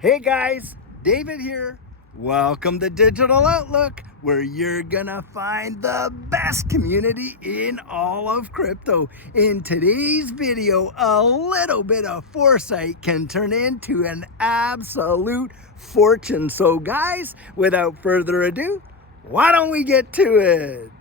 Hey guys, David here. Welcome to Digital Outlook, where you're gonna find the best community in all of crypto. In today's video, a little bit of foresight can turn into an absolute fortune. So guys, without further ado, why don't we get to it?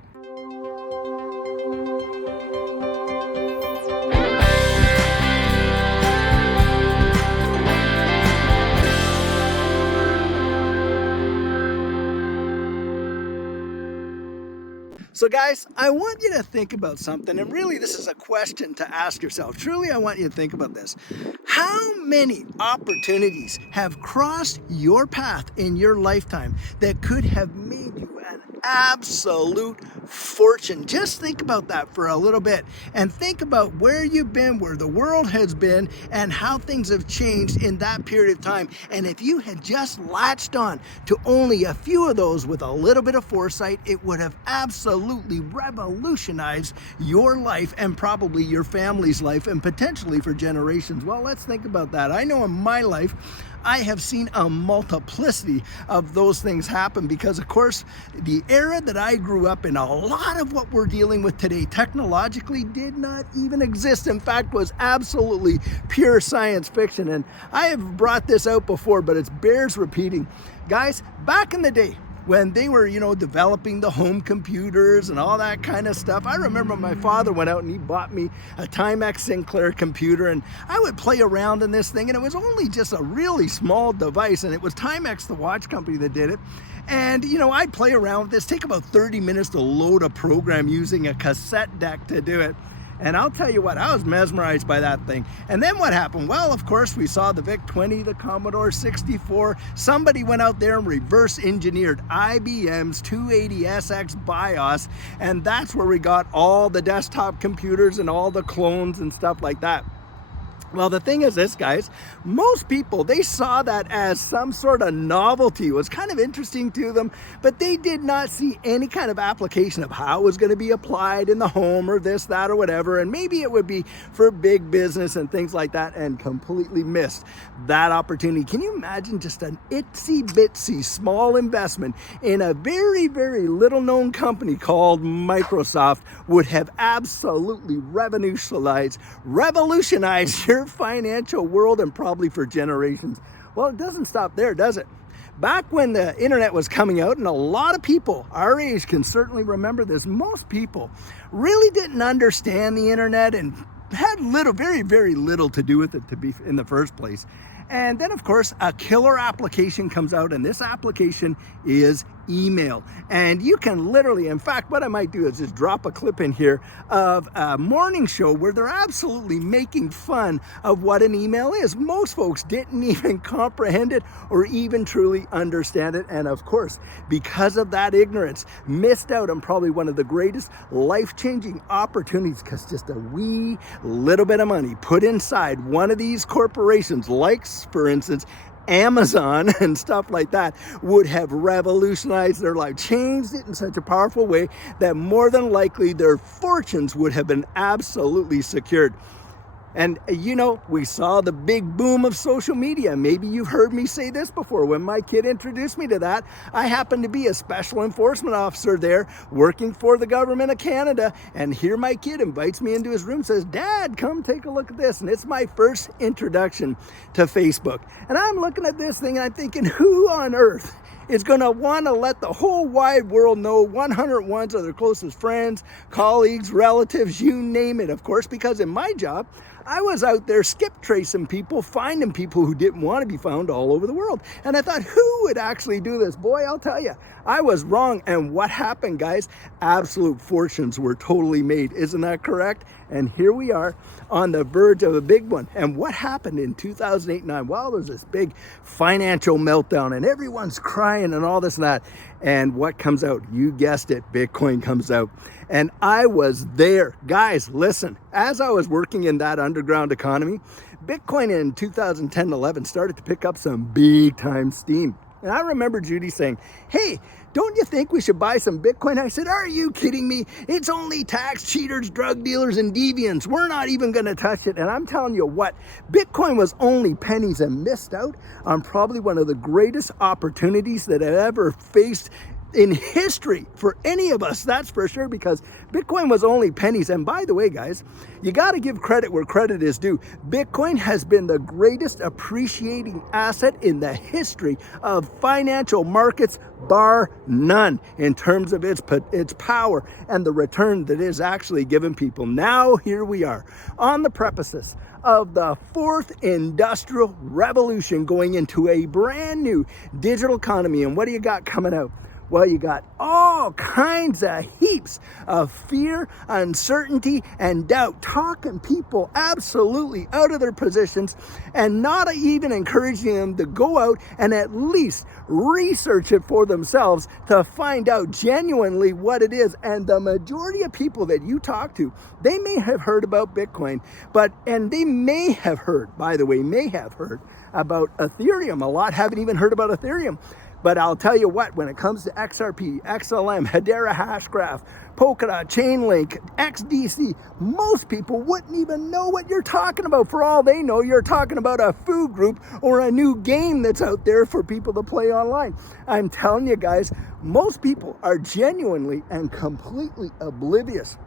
So guys, I want you to think about something, and really this is a question to ask yourself. Truly, I want you to think about this. How many opportunities have crossed your path in your lifetime that could have made you an absolute fortune? Just think about that for a little bit, and think about where you've been, where the world has been, and how things have changed in that period of time. And if you had just latched on to only a few of those with a little bit of foresight, it would have absolutely revolutionized your life and probably your family's life, and potentially for generations. Well, let's think about that. I know in my life, I have seen a multiplicity of those things happen because, of course, the era that I grew up in, a lot of what we're dealing with today technologically did not even exist. In fact, was absolutely pure science fiction. And I have brought this out before, but it bears repeating. Guys, back in the day, when they were, developing the home computers and all that kind of stuff, I remember my father went out and he bought me a Timex Sinclair computer, and I would play around in this thing, and it was only just a really small device, and it was Timex, the watch company, that did it. And, I'd play around with this, take about 30 minutes to load a program using a cassette deck to do it. And I'll tell you what, I was mesmerized by that thing. And then what happened? Well, of course, we saw the VIC-20, the Commodore 64. Somebody went out there and reverse engineered IBM's 280SX BIOS. And that's where we got all the desktop computers and all the clones and stuff like that. Well, the thing is this, guys, most people, they saw that as some sort of novelty. It was kind of interesting to them, but they did not see any kind of application of how it was going to be applied in the home or this, that, or whatever. And maybe it would be for big business and things like that, and completely missed that opportunity. Can you imagine just an itsy bitsy small investment in a very, very little known company called Microsoft would have absolutely revolutionized your financial world, and probably for generations? Well, it doesn't stop there, does it? Back when the internet was coming out, and a lot of people our age can certainly remember this, most people really didn't understand the internet and had very, very little to do with it to be in the first place. And then, of course, a killer application comes out, and this application is email. And you can literally, in fact, what I might do is just drop a clip in here of a morning show where they're absolutely making fun of what an email is. Most folks didn't even comprehend it or even truly understand it. And of course, because of that ignorance, missed out on probably one of the greatest life-changing opportunities, because just a wee little bit of money put inside one of these corporations, like, for instance, Amazon and stuff like that, would have revolutionized their life, changed it in such a powerful way that more than likely their fortunes would have been absolutely secured. And we saw the big boom of social media. Maybe you've heard me say this before. When my kid introduced me to that, I happened to be a special enforcement officer there working for the government of Canada. And here my kid invites me into his room, says, "Dad, come take a look at this." And it's my first introduction to Facebook. And I'm looking at this thing and I'm thinking, who on earth is going to want to let the whole wide world know 101s of their closest friends, colleagues, relatives, you name it, of course, because in my job, I was out there skip tracing people, finding people who didn't want to be found all over the world. And I thought, who would actually do this? Boy, I'll tell you, I was wrong. And what happened, guys? Absolute fortunes were totally made. Isn't that correct? And here we are on the verge of a big one. And what happened in 2008-9? Well, there's this big financial meltdown and everyone's crying and all this and that. And what comes out? You guessed it, Bitcoin comes out. And I was there. Guys, listen, as I was working in that underground economy, Bitcoin in 2010-11 started to pick up some big time steam. And I remember Judy saying, hey, don't you think we should buy some Bitcoin? I said, are you kidding me? It's only tax cheaters, drug dealers, and deviants. We're not even going to touch it. And I'm telling you what, Bitcoin was only pennies and missed out on probably one of the greatest opportunities that I've ever faced in history for any of us, that's for sure, because Bitcoin was only pennies. And by the way, guys, you got to give credit where credit is due. Bitcoin has been the greatest appreciating asset in the history of financial markets, bar none, in terms of its power and the return that is actually given people. Now here we are on the precipice of the fourth industrial revolution, going into a brand new digital economy. And what do you got coming out? Well, you got all kinds of heaps of fear, uncertainty, and doubt, talking people absolutely out of their positions and not even encouraging them to go out and at least research it for themselves to find out genuinely what it is. And the majority of people that you talk to, they may have heard about Bitcoin, and they may have heard, by the way, about Ethereum. A lot haven't even heard about Ethereum. But I'll tell you what, when it comes to XRP, XLM, Hedera Hashgraph, Polkadot, Chainlink, XDC, most people wouldn't even know what you're talking about. For all they know, you're talking about a food group or a new game that's out there for people to play online. I'm telling you guys, most people are genuinely and completely oblivious.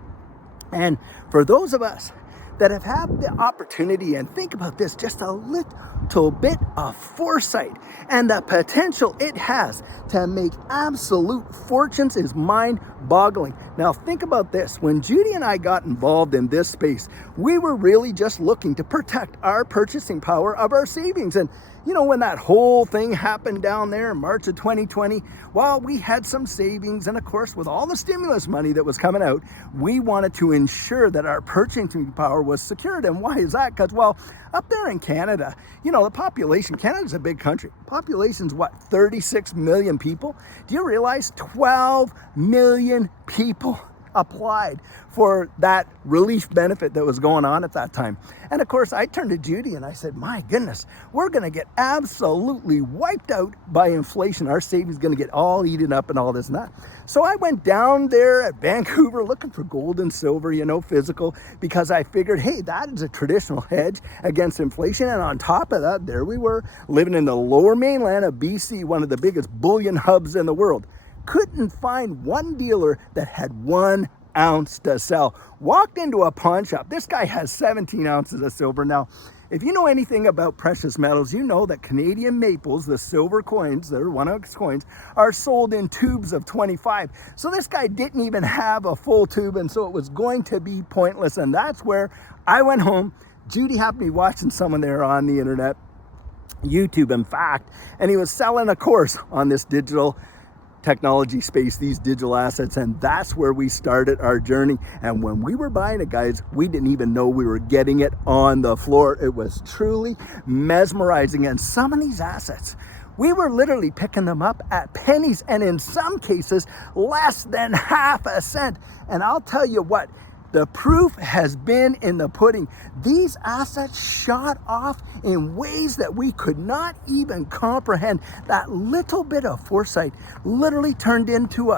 And for those of us that have had the opportunity, and think about this, just a little bit of foresight and the potential it has to make absolute fortunes, is mind-boggling. Now think about this. When Judy and I got involved in this space, we were really just looking to protect our purchasing power of our savings. And you know, when that whole thing happened down there in March of 2020, well, we had some savings. And of course, with all the stimulus money that was coming out, we wanted to ensure that our purchasing power was secured. And why is that? Because, well, up there in Canada, you know, the population, Canada's a big country. Population's what, 36 million people? Do you realize 12 million people applied for that relief benefit that was going on at that time? And of course, I turned to Judy and I said, my goodness, we're going to get absolutely wiped out by inflation. Our savings going to get all eaten up and all this and that. So I went down there at Vancouver looking for gold and silver, you know, physical, because I figured, hey, that is a traditional hedge against inflation. And on top of that, there we were living in the lower mainland of BC, one of the biggest bullion hubs in the world. Couldn't find one dealer that had 1 ounce to sell. Walked into a pawn shop. This guy has 17 ounces of silver. Now, if you know anything about precious metals, you know that Canadian maples, the silver coins, they're 1 ounce coins, are sold in tubes of 25. So this guy didn't even have a full tube, and so it was going to be pointless. And that's where I went home. Judy happened to be watching someone there on the internet, YouTube in fact, and he was selling a course on this digital technology space, these digital assets, and that's where we started our journey. And when we were buying it, guys, we didn't even know we were getting it on the floor. It was truly mesmerizing. And some of these assets, we were literally picking them up at pennies, and in some cases less than half a cent. And I'll tell you what, the proof has been in the pudding. These assets shot off in ways that we could not even comprehend. That little bit of foresight literally turned into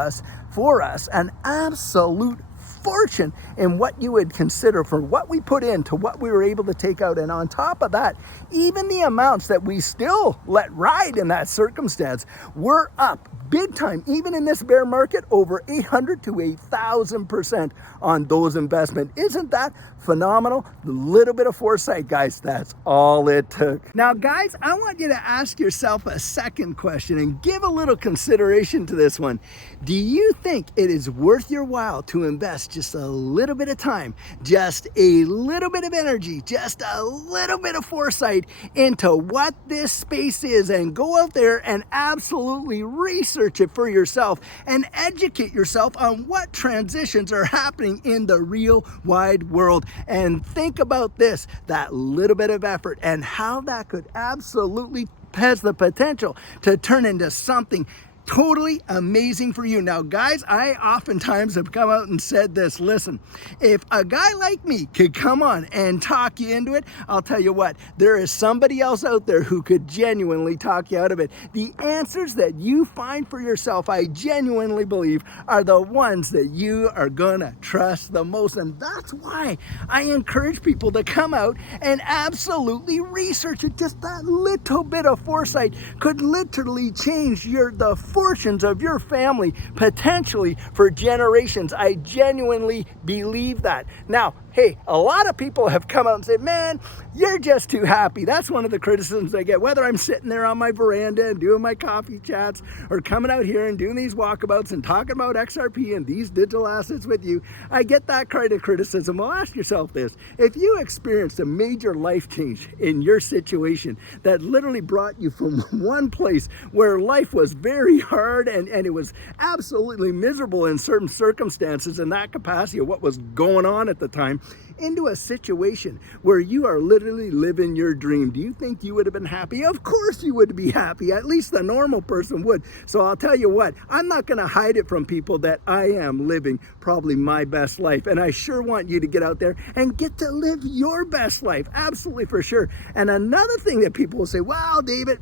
for us, an absolute fortune in what you would consider for what we put in to what we were able to take out. And on top of that, even the amounts that we still let ride in that circumstance were up big time, even in this bear market, over 800 to 1,000% on those investments. Isn't that phenomenal? A little bit of foresight, guys, that's all it took. Now, guys, I want you to ask yourself a second question and give a little consideration to this one. Do you think it is worth your while to invest just a little bit of time, just a little bit of energy, just a little bit of foresight into what this space is, and go out there and absolutely research it for yourself and educate yourself on what transitions are happening in the real wide world? And think about this, that little bit of effort and how that could absolutely has the potential to turn into something totally amazing for you. Now, guys, I oftentimes have come out and said this. Listen, if a guy like me could come on and talk you into it, I'll tell you what, there is somebody else out there who could genuinely talk you out of it. The answers that you find for yourself, I genuinely believe, are the ones that you are gonna trust the most. And that's why I encourage people to come out and absolutely research it. Just that little bit of foresight could literally change the fortunes of your family, potentially for generations. I genuinely believe that. Now, hey, a lot of people have come out and said, man, you're just too happy. That's one of the criticisms I get, whether I'm sitting there on my veranda and doing my coffee chats or coming out here and doing these walkabouts and talking about XRP and these digital assets with you. I get that kind of criticism. Well, ask yourself this. If you experienced a major life change in your situation that literally brought you from one place where life was very hard and it was absolutely miserable in certain circumstances in that capacity of what was going on at the time, into a situation where you are literally living your dream, do you think you would have been happy? Of course you would be happy. At least the normal person would. So I'll tell you what, I'm not going to hide it from people that I am living probably my best life. And I sure want you to get out there and get to live your best life. Absolutely, for sure. And another thing that people will say, wow, David,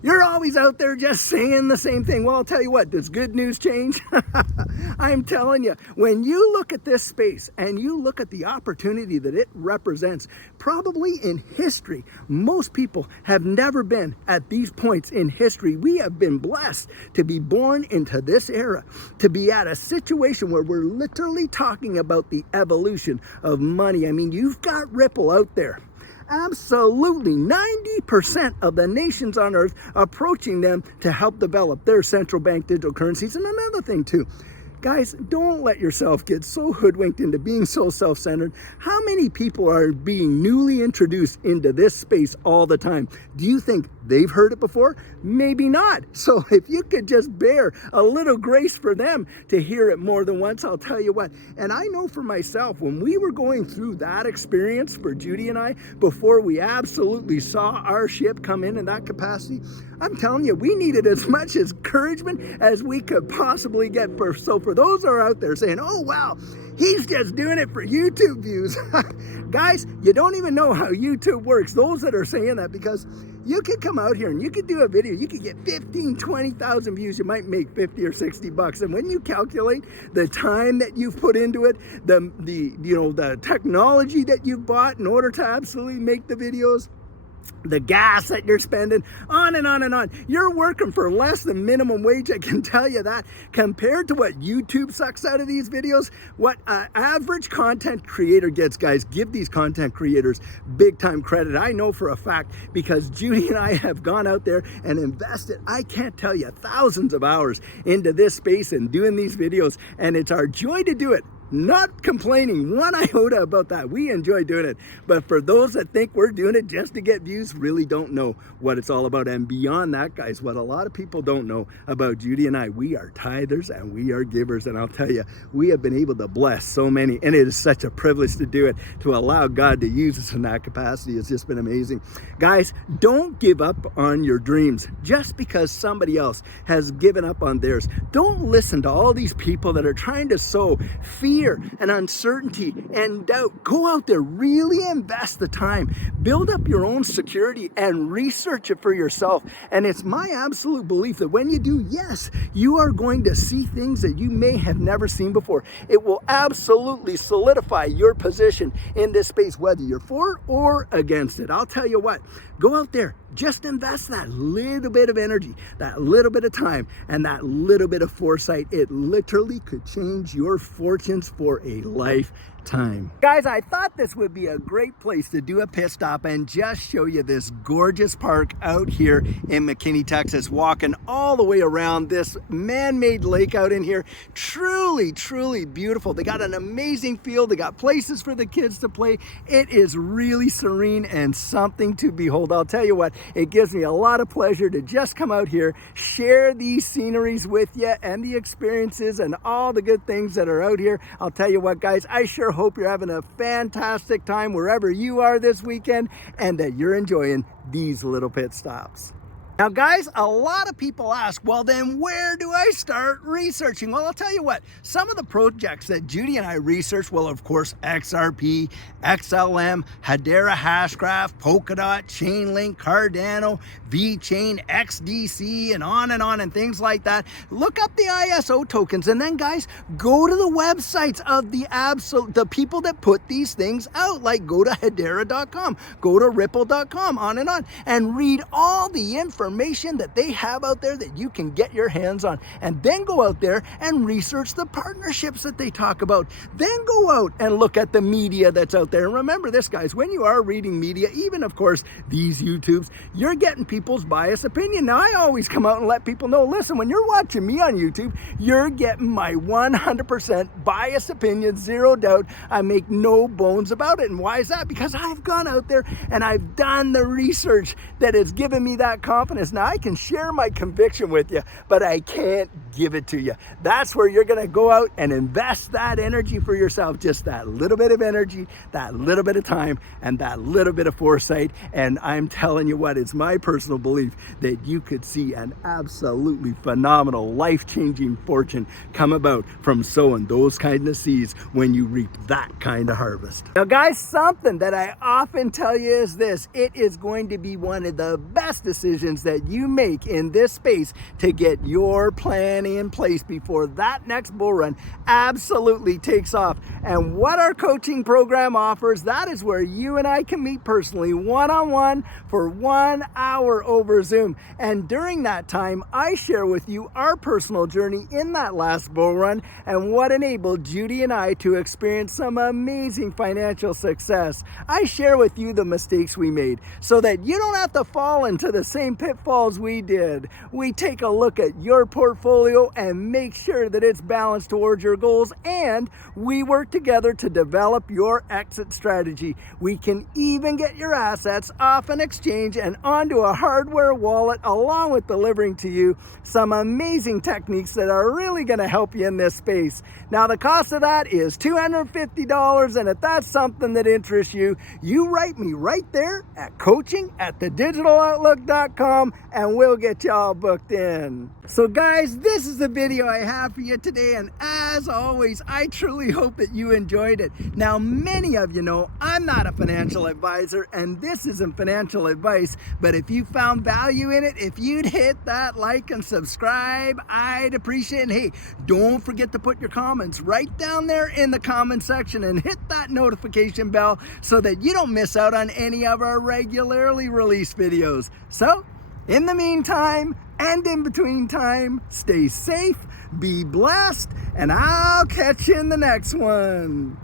you're always out there just saying the same thing. Well, I'll tell you what, does good news change? I'm telling you, when you look at this space and you look at the opportunity that it represents, probably in history, most people have never been at these points in history. We have been blessed to be born into this era, to be at a situation where we're literally talking about the evolution of money. I mean, you've got Ripple out there. Absolutely 90% of the nations on earth approaching them to help develop their central bank digital currencies. And another thing too, guys, don't let yourself get so hoodwinked into being so self-centered. How many people are being newly introduced into this space all the time? Do you think they've heard it before? Maybe not. So if you could just bear a little grace for them to hear it more than once, I'll tell you what. And I know for myself, when we were going through that experience for Judy and I, before we absolutely saw our ship come in that capacity, I'm telling you, we needed as much encouragement as we could possibly get. So for those that are out there saying, oh, wow, he's just doing it for YouTube views. Guys, you don't even know how YouTube works. Those that are saying that, because you could come out here and you could do a video, you could get 15, 20,000 views, you might make 50 or 60 bucks. And when you calculate the time that you've put into it, the technology that you've bought in order to absolutely make the videos, the gas that you're spending, on and on and on. You're working for less than minimum wage, I can tell you that. Compared to what YouTube sucks out of these videos, what an average content creator gets, guys, give these content creators big time credit. I know for a fact, because Judy and I have gone out there and invested, I can't tell you, thousands of hours into this space and doing these videos, and it's our joy to do it. Not complaining one iota about that. We enjoy doing it. But for those that think we're doing it just to get views, really don't know what it's all about. And beyond that, guys, what a lot of people don't know about Judy and I, we are tithers and we are givers. And I'll tell you, we have been able to bless so many. And it is such a privilege to do it, to allow God to use us in that capacity. It's just been amazing. Guys, don't give up on your dreams just because somebody else has given up on theirs. Don't listen to all these people that are trying to sow fear and uncertainty and doubt. Go out there, really invest the time, build up your own security and research it for yourself. And it's my absolute belief that when you do, yes, you are going to see things that you may have never seen before. It will absolutely solidify your position in this space, whether you're for or against it. I'll tell you what, go out there, just invest that little bit of energy, that little bit of time, and that little bit of foresight. It literally could change your fortunes for a lifetime. Guys, I thought this would be a great place to do a pit stop and just show you this gorgeous park out here in McKinney, Texas, walking all the way around this man-made lake out in here. Truly, truly beautiful. They got an amazing field. They got places for the kids to play. It is really serene and something to behold. I'll tell you what, it gives me a lot of pleasure to just come out here, share these sceneries with you and the experiences and all the good things that are out here. I'll tell you what, guys, I sure hope you're having a fantastic time wherever you are this weekend and that you're enjoying these little pit stops. Now guys, a lot of people ask, well then where do I start researching? Well, I'll tell you what, some of the projects that Judy and I researched, well of course XRP, XLM, Hedera Hashgraph, Polkadot, Chainlink, Cardano, VeChain, XDC, and on and things like that. Look up the ISO tokens, and then guys, go to the websites of the people that put these things out, like go to Hedera.com, go to Ripple.com, on, and read all the information that they have out there that you can get your hands on, and then go out there and research the partnerships that they talk about. Then go out and look at the media that's out there. And remember this, guys, when you are reading media, even of course these YouTubes, you're getting people's biased opinion. Now I always come out and let people know, listen, when you're watching me on YouTube, you're getting my 100% biased opinion, zero doubt. I make no bones about it. And why is that? Because I've gone out there and I've done the research that has given me that confidence. Now I can share my conviction with you, but I can't give it to you. That's where you're going to go out and invest that energy for yourself, just that little bit of energy, that little bit of time, and that little bit of foresight. And I'm telling you what, it's my personal belief that you could see an absolutely phenomenal, life-changing fortune come about from sowing those kind of seeds when you reap that kind of harvest. Now guys, something that I often tell you is this: it is going to be one of the best decisions that you make in this space to get your plan in place before that next bull run absolutely takes off. And what our coaching program offers, that is where you and I can meet personally, one-on-one, for 1 hour over Zoom. And during that time, I share with you our personal journey in that last bull run and what enabled Judy and I to experience some amazing financial success. I share with you the mistakes we made so that you don't have to fall into the same pitfalls we did. We take a look at your portfolio and make sure that it's balanced towards your goals, and we work together to develop your exit strategy. We can even get your assets off an exchange and onto a hardware wallet, along with delivering to you some amazing techniques that are really going to help you in this space. Now the cost of that is $250, and if that's something that interests you, you write me right there at coaching@thedigitaloutlook.com and we'll get you all booked in. So guys, this is the video I have for you today, and as always, I truly hope that you enjoyed it. Now, many of you know I'm not a financial advisor, and this isn't financial advice, but if you found value in it, if you'd hit that like and subscribe, I'd appreciate it. And hey, don't forget to put your comments right down there in the comment section and hit that notification bell so that you don't miss out on any of our regularly released videos. So, in the meantime, and in between time, stay safe, be blessed, and I'll catch you in the next one.